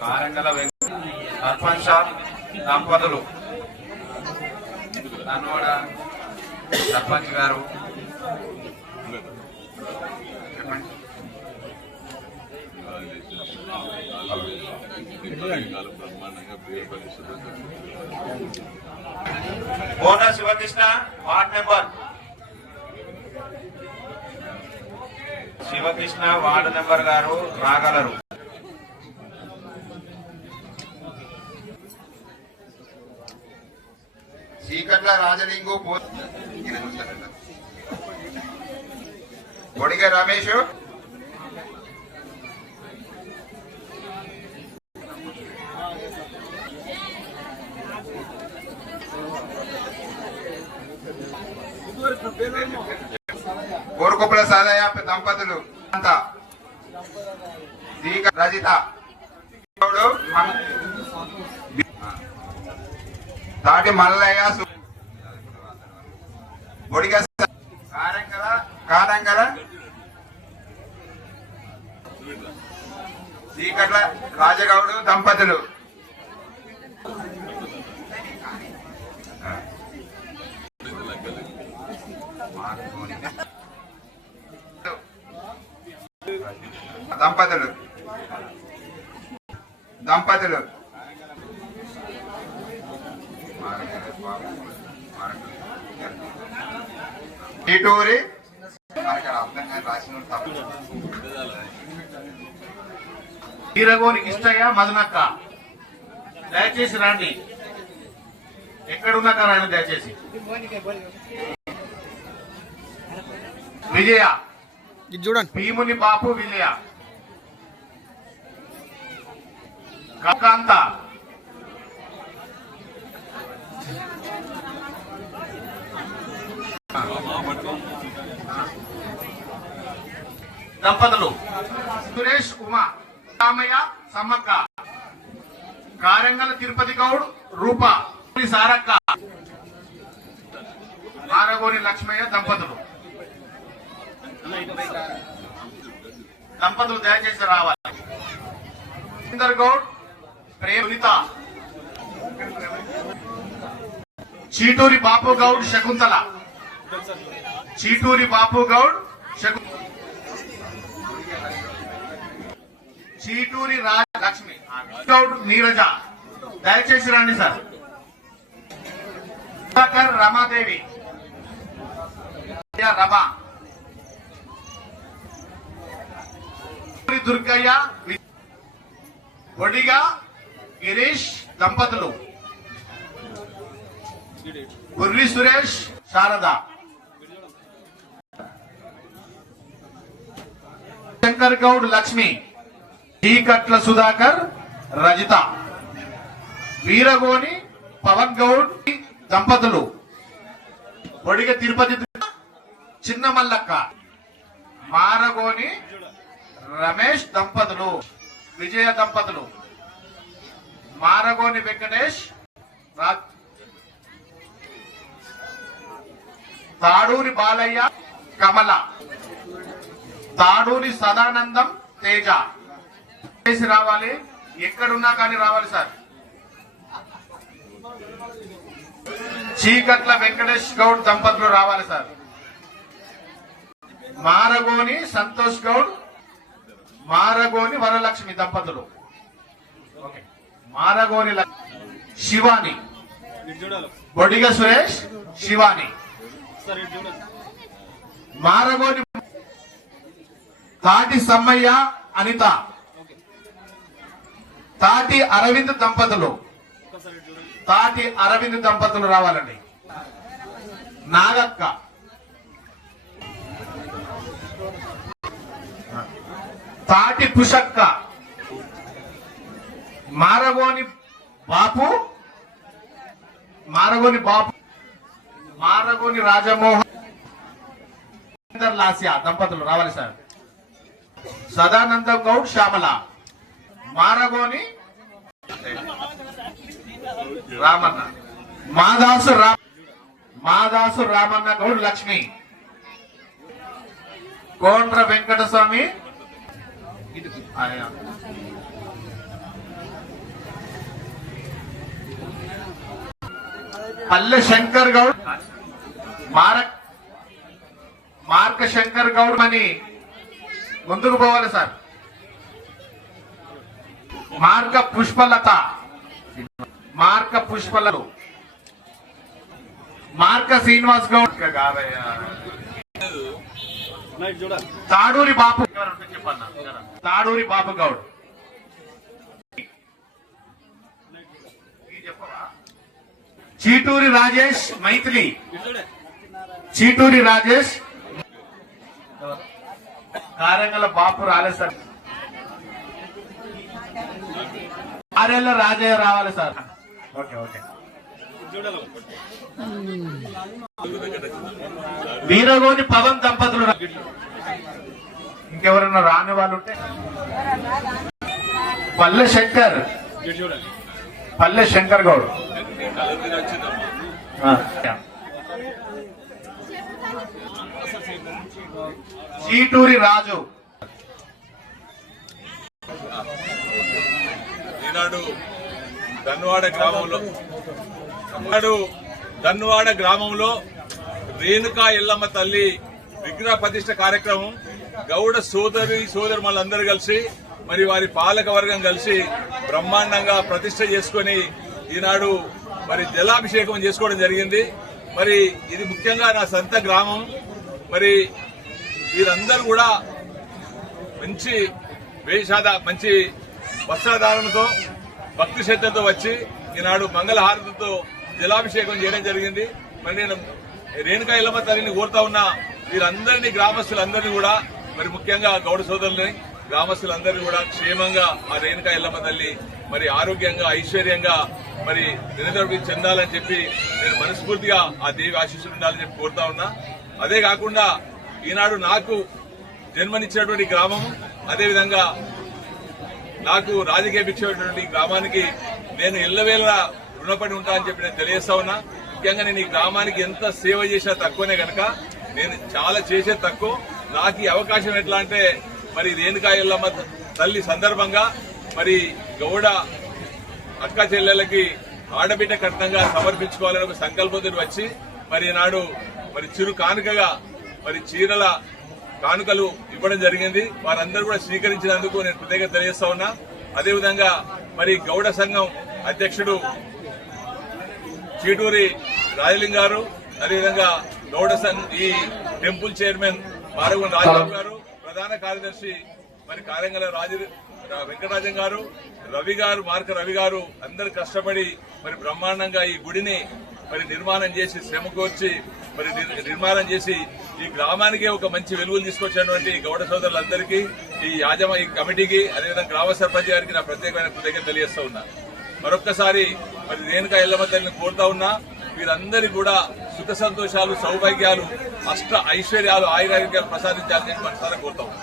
కారంగల సర్పంచ్ దంపతులు నన్వాడ సర్పంచ్ గారు Kota Shivakrishna ward number Shivakrishna ward number గారు రాగలరు. చీకట్ల రాజలింగు బొడిగ రమేష్ కోరుకొప్పుల సాదయ్య దంపతులు అంతా రజిత తాటి మల్లయ్య బొడిగ కారంగల చీకట్ల రాజగౌడు దంపతులు దంపతులు దంపతులు ఇటూరి వీరగోని కిష్టయ్య మదనక్క దయచేసి రండి. ఎక్కడున్నాక రండి దయచేసి. విజయ చూడండి. భీముని బాపు విజయ కాంత దంపతులు సురేష్ ఉమా రామయ్య సమ్మక్క కారంగల తిరుపతి గౌడ్ రూప సారక్క మారగోని లక్ష్మయ్య దంపతులు దయచేసి రావాలి. సుందర్ గౌడ్ ప్రేమిత చీటూరి బాపు గౌడ్ శకుంతల చీటూరి బాపు గౌడ్ చీటూరి లక్ష్మి గౌడ్ నీరజ దయచేసి రండి సార్. రమాదేవి రమా దుర్గయ్య ఒడిగా గిరీష్ దంపతులు గుర్రి సురేష్ శారద శంకర్ గౌడ్ లక్ష్మి చీకట్ల సుధాకర్ రజిత వీరగోని పవన్ గౌడ్ దంపతులు ఒడిగ తిరుపతి చిన్న మల్లక్క మారగోని రమేష్ దంపతులు విజయ దంపతులు మారగోని వెంకటేష్ తాడూరి బాలయ్య కమల తాడూరి సదానందం తేజ చేసి రావాలి. ఎక్కడున్నా కానీ రావాలి సార్. చీకట్ల వెంకటేష్ గౌడ్ దంపతులు రావాలి సార్. మారగోని సంతోష్ గౌడ్ మారగోని వరలక్ష్మి దంపతులు మారగోని శివాని బొడిగ సురేష్ శివాని మారగోని తాటి సమ్మయ్య అనిత తాటి అరవింద్ దంపతులు రావాలండి. నాగక్క తాటి పుషక్క మారగోని బాపు మారగోని బాపు, మారగోని రాజమోహన్ లాస్యా దంపతులు రావాలి సార్. సదానందం గౌడ్ శ్యామల, మారగోని రామన్న, మాదాసు రామన్న గౌడ్ లక్ష్మి, కోండ్ర వెంకటస్వామి, పల్లె శంకర్ గౌడ్, మార్క శంకర్ గౌడ్ అని ముందుకు పోవాలి సార్. మార్క పుష్పలత, మార్క పుష్పలత, మార్క శ్రీనివాస్ గౌడ్, తాడూరి బాపు, చెప్పన్నా తాడూరి బాపు గౌడ్, చీటూరి రాజేష్ మైథిలి, చీటూరి రాజేష్, కారంగల బాపు రాలేదు సార్. ఆరేళ్ల రాజయ్య రావాలి sir. Okay okay. Veeragoni Pavan దంపతులు, ఇంకెవరైనా రాని వాళ్ళు ఉంటే పల్లె శంకర్, పల్లె శంకర్ గౌడ్, చీటూరి రాజు. ఈనాడు దన్నువాడ గ్రామంలో రేణుకా ఎల్లమ్మ తల్లి విగ్రహ ప్రతిష్ఠ కార్యక్రమం గౌడ సోదరులందరూ కలిసి మరి వారి పాలక వర్గం కలిసి బ్రహ్మాండంగా ప్రతిష్ఠ చేసుకుని ఈనాడు మరి జలాభిషేకం చేసుకోవడం జరిగింది. మరి ఇది ముఖ్యంగా నా సొంత గ్రామం. మరి వీరందరూ కూడా మంచి మంచి వస్త్రధారణతో భక్తి శ్రద్ధతో వచ్చి ఈనాడు మంగళహారతితో జలాభిషేకం చేయడం జరిగింది. మరి నేను రేణుకా ఎల్లమ్మ తల్లిని కోరుతా ఉన్నా వీరందరినీ, గ్రామస్తులందరినీ కూడా, మరి ముఖ్యంగా గౌడ సోదరులని, గ్రామస్తులందరినీ కూడా క్షేమంగా ఆ రేణుకా ఎల్లమ్మ తల్లి మరి ఆరోగ్యంగా, ఐశ్వర్యంగా మరి నిరంతరం చెందాలని చెప్పి నేను మనస్ఫూర్తిగా ఆ దేవి ఆశీస్సులు ఉండాలని చెప్పి కోరుతా ఉన్నా. అదే కాకుండా ఈనాడు నాకు జన్మనిచ్చినటువంటి గ్రామం, అదేవిధంగా నాకు రాజకీయ భిక్ష గ్రామానికి నేను ఎల్లవేళ రుణపడి ఉంటా అని చెప్పి నేను తెలియజేస్తా ఉన్నా. ముఖ్యంగా నేను ఈ గ్రామానికి ఎంత సేవ చేసినా తక్కువనే కనుక నేను చాలా చేసేది తక్కువ. నాకు ఈ అవకాశం ఎట్లా అంటే మరి రేణుకా ఎల్లమ్మ తల్లి సందర్భంగా మరి గౌడ అక్క చెల్లెలకి ఆడబిడ్డ కట్నంగా సమర్పించుకోవాలని ఒక సంకల్పంతో వచ్చి మరి నాడు మరి చిరు కానుకగా మరి చీరల కానుకలు ఇవ్వడం జరిగింది. వారందరూ కూడా స్వీకరించినందుకు నేను కృతజ్ఞత తెలియజేస్తా ఉన్నా. అదేవిధంగా మరి గౌడ సంఘం అధ్యక్షుడు చీటూరి రాజలింగ్ గారు, అదేవిధంగా గౌడ సంఘం ఈ టెంపుల్ చైర్మన్ మారగోని రాజబాబు గారు, ప్రధాన కార్యదర్శి మరి కారంగల వెంకటరాజం గారు, రవి గారు, మార్క రవి గారు అందరు కష్టపడి మరి బ్రహ్మాండంగా ఈ గుడిని మరి నిర్మాణం చేసి, శ్రమ కోర్చి మరి నిర్మాణం చేసి ఈ గ్రామానికి ఒక మంచి వెలుగులు తీసుకొచ్చినటువంటి గౌడ సోదరులందరికీ, ఈ కమిటీకి, అదేవిధంగా గ్రామ సర్పంచ్ గారికి నా ప్రత్యేకమైన కృతజ్ఞత తెలియజేస్తా ఉన్నా. మరొక్కసారి మరి రేణుకా ఎల్లమ్మ తల్లిని కోరుతా ఉన్నా వీరందరికీ కూడా సుఖ సంతోషాలు, సౌభాగ్యాలు, అష్ట ఐశ్వర్యాలు, ఆయురారోగ్యాలు ప్రసాదించాలని మనసారా కోరుతా ఉన్నా.